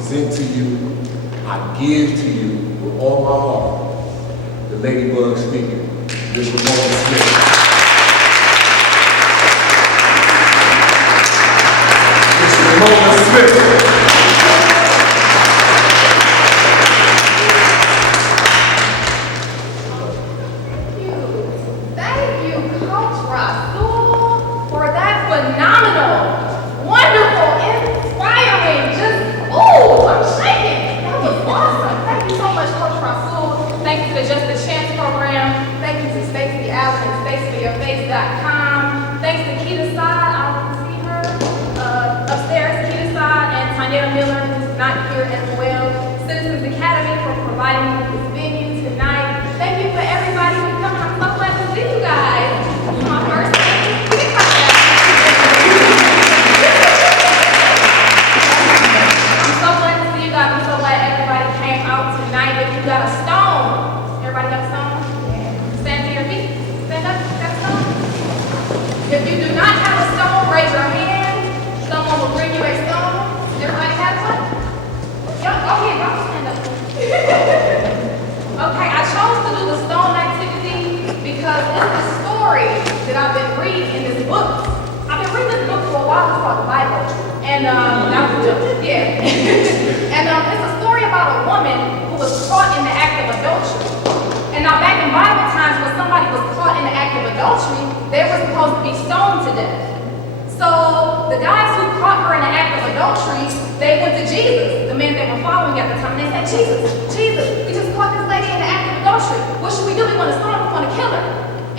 present to you, I give to you with all my heart, the Ladybug speaker, Miss Ramona Smith. Ramona Smith. Thank you, Coach Rasul, for that phenomenal, wonderful, inspiring, I'm shaking. That was awesome. Thank you so much, Coach Rasul. Thank you to Just a Chance program. Thank you to Stacey Allen and StaceyForYourFace.com. Thanks to Keita Side. I don't see her upstairs. Keita Side and Tanyetta Miller, who's not here as well. Citizens Academy for providing me this venue tonight. Thank you for everybody who's coming. I'm so glad to see you guys. It's my first time. I'm so glad to see you guys. I'm so glad everybody came out tonight. If you got a stone, everybody got a stone? Stand to your feet. Stand up. Got a stone? If you do not have a stone, raise your hand. Someone will bring you a stone. Everybody has one? Y'all stand up. Okay, I chose to do the stone activity because it's the story that I've been reading in this book. I've been reading this book for a while. It's called the Bible. And that was a joke. Yeah. And it's a story about a woman who was caught in the act of adultery. And now back in Bible times, when somebody was caught in the act of adultery, they were supposed to be stoned to death. So the guys who caught her in the act of adultery, they went to Jesus, the man they were following at the time, and they said, Jesus, we just caught this lady in the act of adultery. What should we do? We want to stone her, we want to kill her.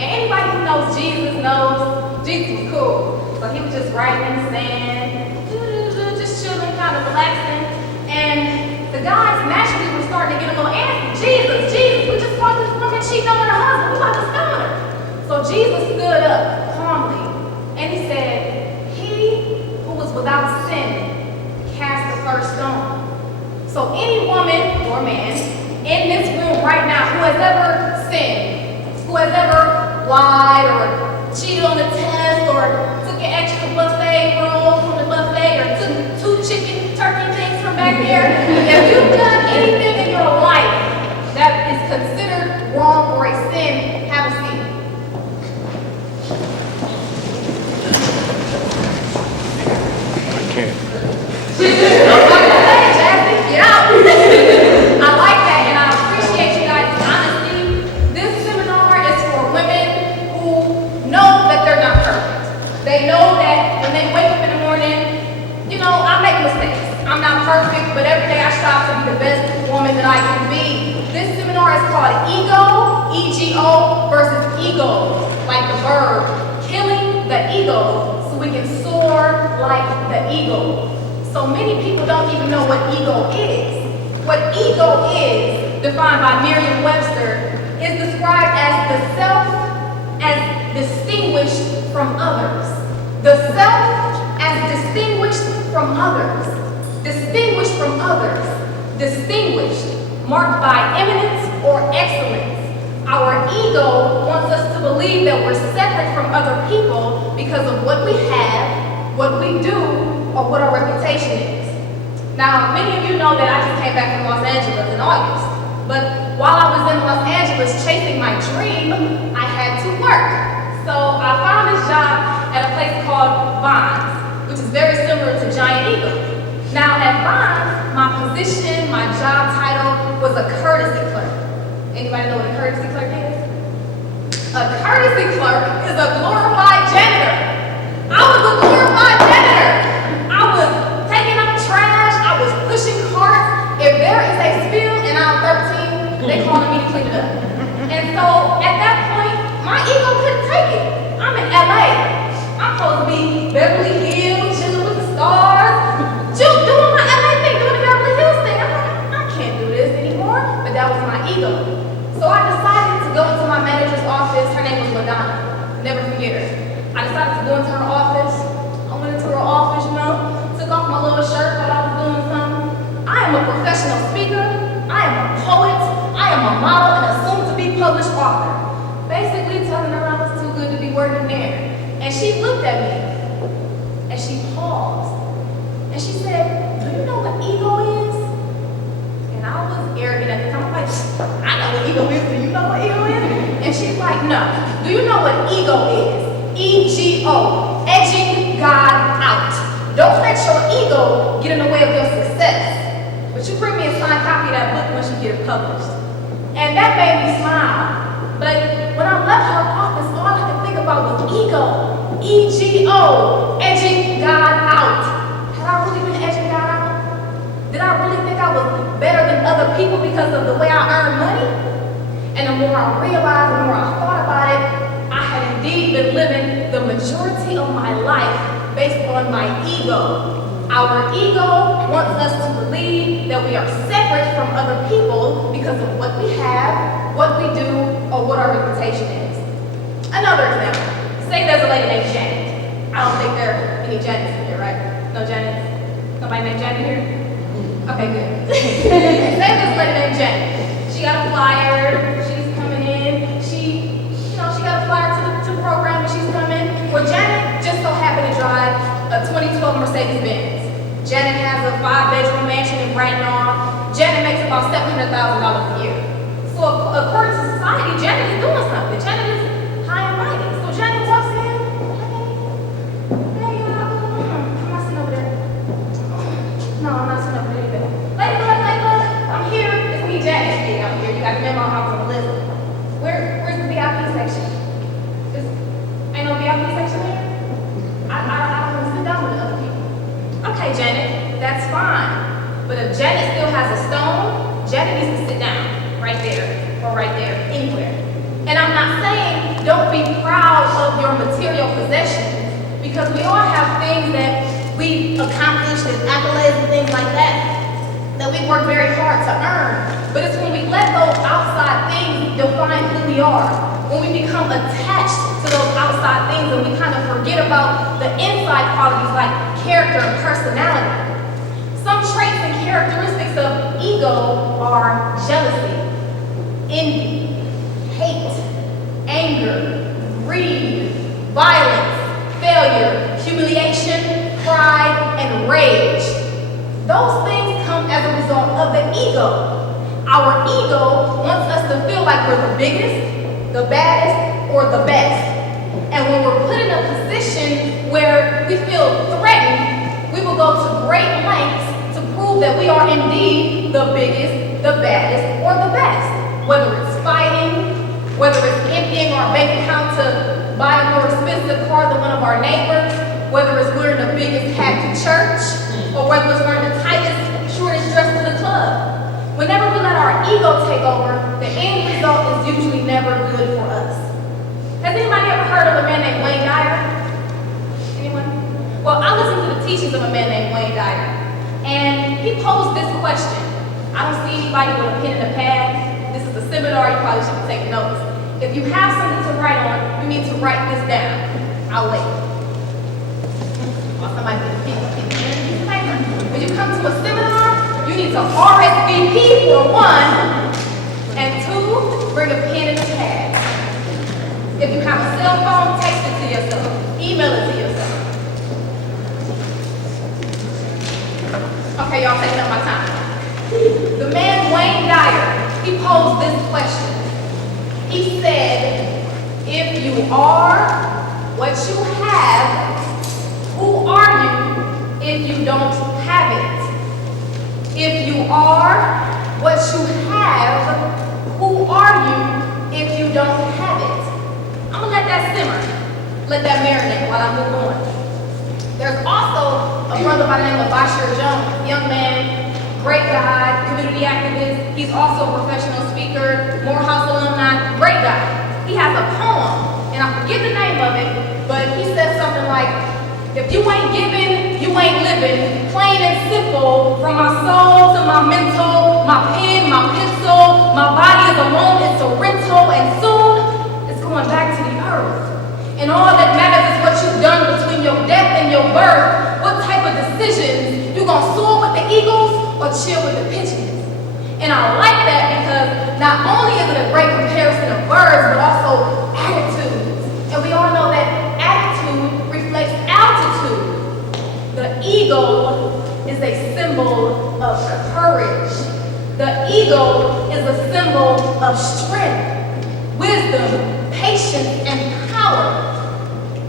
And anybody who knows Jesus knows Jesus was cool. So he was just writing in the sand, just chilling, kind of relaxing. And the guys naturally were starting to get a little antsy. Jesus, we just caught this woman cheating on her husband. We about to stone her. So Jesus stood up calmly and he said, he who was without sin cast the first stone. So any woman or man in this room right now who has ever sinned, who has ever lied or cheated on the test or took an extra buffet roll from the buffet or took 2 chicken turkey things from back there, if you've done anything in your life that is considered wrong or a sin, have a seat. Get out. I like that, and I appreciate you guys' honesty. This seminar is for women who know that they're not perfect. They know that when they wake up in the morning, I make mistakes. I'm not perfect, but every day I strive to be the best woman that I can be. This seminar is called Ego, E-G-O, versus Ego, like the verb, killing the ego so we can soar like the eagle. So many people don't even know what ego is. What ego is, defined by Merriam-Webster, is described as the self as distinguished from others. The self as distinguished from others. Distinguished from others. Distinguished, marked by eminence or excellence. Our ego wants us to believe that we're separate from other people because of what we have, what we do, or what our reputation is. Now, many of you know that I just came back from Los Angeles in August. But while I was in Los Angeles chasing my dream, I had to work. So I found this job at a place called Vines, which is very similar to Giant Eagle. Now at Vines, my position, my job title was a courtesy clerk. Anybody know what a courtesy clerk is? A courtesy clerk is a glorified janitor. I was a glorified janitor. I was taking out trash. I was pushing carts. If there is a spill in aisle 13, they calling me to clean it up. And so at that point, my ego couldn't take it. I'm in LA. I'm supposed to be Beverly Hills, chilling with the stars, doing my LA thing, doing the Beverly Hills thing. I'm like, I can't do this anymore. But that was my ego. So I decided to go into my manager's office. Her name was Madonna. Never forget her. I decided to go into her office. I went into her office, took off my little shirt, thought I was doing something. I am a professional speaker. I am a poet. I am a model and a soon-to-be published author. Basically telling her I was too good to be working there. And she looked at me and she paused. And she said, do you know what ego is? do you know what ego is? E-G-O, edging God out. Don't let your ego get in the way of your success. But you bring me a signed copy of that book once you get it published. And that made me smile. But when I left her office, all I could think about was ego. E-G-O, edging God out. Had I really been edging God out? Did I really think I was better than other people because of the way I earned money? And the more I realized, the more I thought about it, I had indeed been living the majority of my life based on my ego. Our ego wants us to believe that we are separate from other people because of what we have, what we do, or what our reputation is. Another example, say there's a lady named Janet. I don't think there are any Janets in here, right? No Janets? Nobody named Janet here? Okay, good. Say there's a lady named Janet. She got a flyer, she's coming in, she got a flyer to the program and she's coming. Well, Janet just so happened to drive a 2012 Mercedes-Benz. Janet has a 5-bedroom mansion in Brighton. Janet makes about $700,000 a year. So according to society, Janet is doing something. Janet is high and mighty. So Janet walks in, hey, I'm not sitting over there. No, I'm not sitting over there either. Ladybug, I'm here. It's me, Janet. Hey, I'm here. You got the memo house on the list. Where's the VIP section? Ain't no VIP section here? I don't want to sit down with the other people. Okay, Janet, that's fine. But if Janet still has a stone, Janet needs to sit down right there or right there, anywhere. And I'm not saying don't be proud of your material possessions because we all have things that we accomplished and accolades and things like that we work very hard to earn. But it's when we let those outside things define who we are, when we become attached to those outside things and we kind of forget about the inside qualities like character and personality. Some traits and characteristics of ego are jealousy, envy, hate, anger, greed, violence, failure, humiliation, pride, and rage. Those things come as a result of the ego. Our ego wants us to feel like we're the biggest, the baddest, or the best. And when we're put in a position where we feel threatened, we will go to great lengths to prove that we are indeed the biggest, the baddest, or the best. Whether it's fighting, whether it's emptying our bank account to buy a more expensive car than one of our neighbors, whether it's wearing the biggest hat to church, or whether it's wearing the tightest, shortest dress to the club. Whenever we let our ego take over, the end result is usually never good for us. Has anybody ever heard of a man named Wayne Dyer? Anyone? Well, I listened to the teachings of a man named Wayne Dyer, and he posed this question. I don't see anybody with a pen and a pad. This is a seminar, you probably should take notes. If you have something to write on, you need to write this down. I'll wait. While somebody gets a piece of paper. When you come to a seminar, you need to RSVP for one, and two, bring a pen and a pad. If you have a cell phone, text it to yourself. Email it to yourself. Okay, y'all taking up my time. The man Wayne Dyer, he posed this question. He said, if you are what you have, who are you if you don't have it? If you are what you have, who are you if you don't have it? I'm gonna let that simmer, let that marinate while I move on. There's also a brother by the name of Bashir Jones, young man, great guy, community activist. He's also a professional speaker, Morehouse alumni, great guy. He has a poem, and I forget the name of it, but he says something like, if you ain't giving, you ain't living, plain and simple, from my soul to my mental, my pen, my pencil, my body is a loan, it's a rental, and soon it's going back to the earth. And all that matters is what you've done between your death and your birth. What type of decisions, you gonna soar with the eagles or chill with the pigeons? And I like that because not only is it a great comparison of birds, but also attitudes. And we all know that attitude reflects altitude. The eagle is a symbol of courage. The eagle is a symbol of strength, wisdom, patience, patience, and power.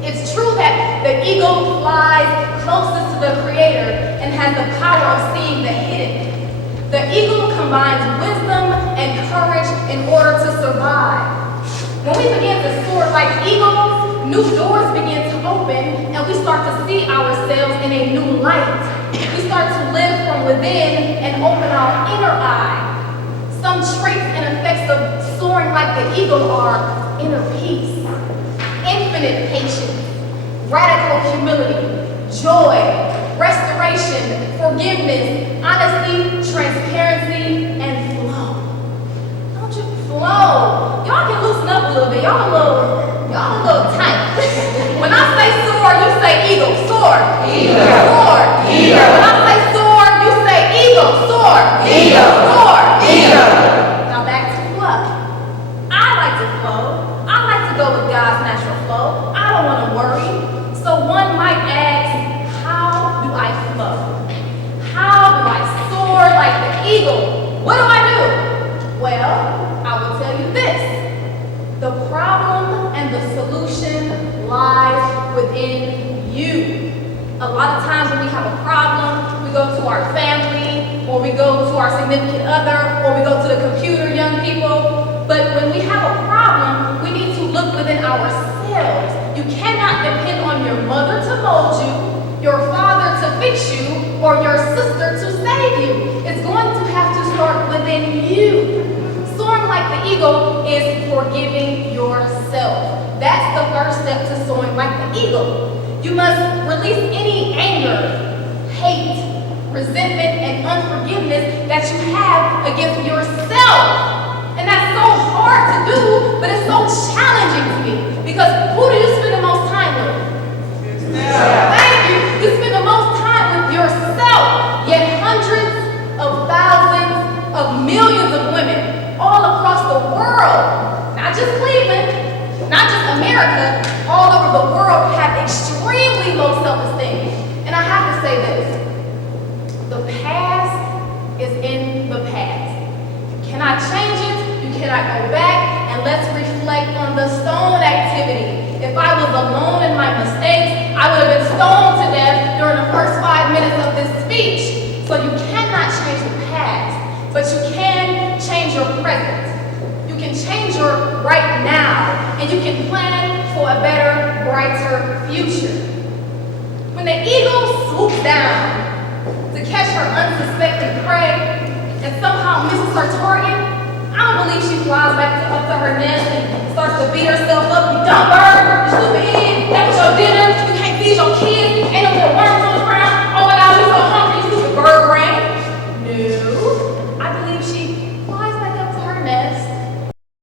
It's true that the eagle flies closest to the Creator and has the power of seeing the hidden. The eagle combines wisdom and courage in order to survive. When we begin to soar like eagles, new doors begin to open and we start to see ourselves in a new light. We start to live from within and open our inner eye. Some traits and effects of soaring like the eagle are inner peace, infinite patience, radical humility, joy, restoration, forgiveness, honesty, transparency, and flow. Don't you flow? Y'all can loosen up a little bit. Y'all a little tight. When I say soar, you say eagle. Soar. Eagle. Soar. Eagle. When I say soar, you say eagle. Soar. Eagle. Soar. Eagle. Now back to flow. I like to flow. I like to go with God's natural flow. I don't want to worry. So one might ask, how do I flow? How do I soar like the eagle? What do I do? Well, I will tell you this. The problem and the solution lies within you. A lot of times when we have a problem, we go to our family, or we go to our significant other, or we go to the computer, young people. But when we have a problem, we need to look within ourselves. You cannot depend on your mother to mold you, your father to fix you, or your sister to save you. It's going to have to start within you. Soaring like the eagle is forgiving yourself. That's the first step to soaring like the eagle. You must release any anger, hate, resentment, and unforgiveness that you have against yourself. And that's so hard to do, but it's so challenging to me. Because who do you spend the most time with? Yourself. Thank you. You spend the most time with yourself. Yet hundreds of thousands of millions of women all across the world, not just Cleveland, not just America, all over the world have extremely low self-esteem. And I have to say this, the past is in the past. You cannot change it, you cannot go back, and let's reflect on the stone activity. If I was alone in my mistakes, I would have been stoned to death during the first 5 minutes of this speech. So you cannot change the past, but you can change your present. You can change your right now, and you can plan for a better, brighter future. When the eagle swoops down to catch her unsuspecting prey and somehow misses her target, I don't believe she flies back up to her nest and starts to beat herself up. You dumb bird.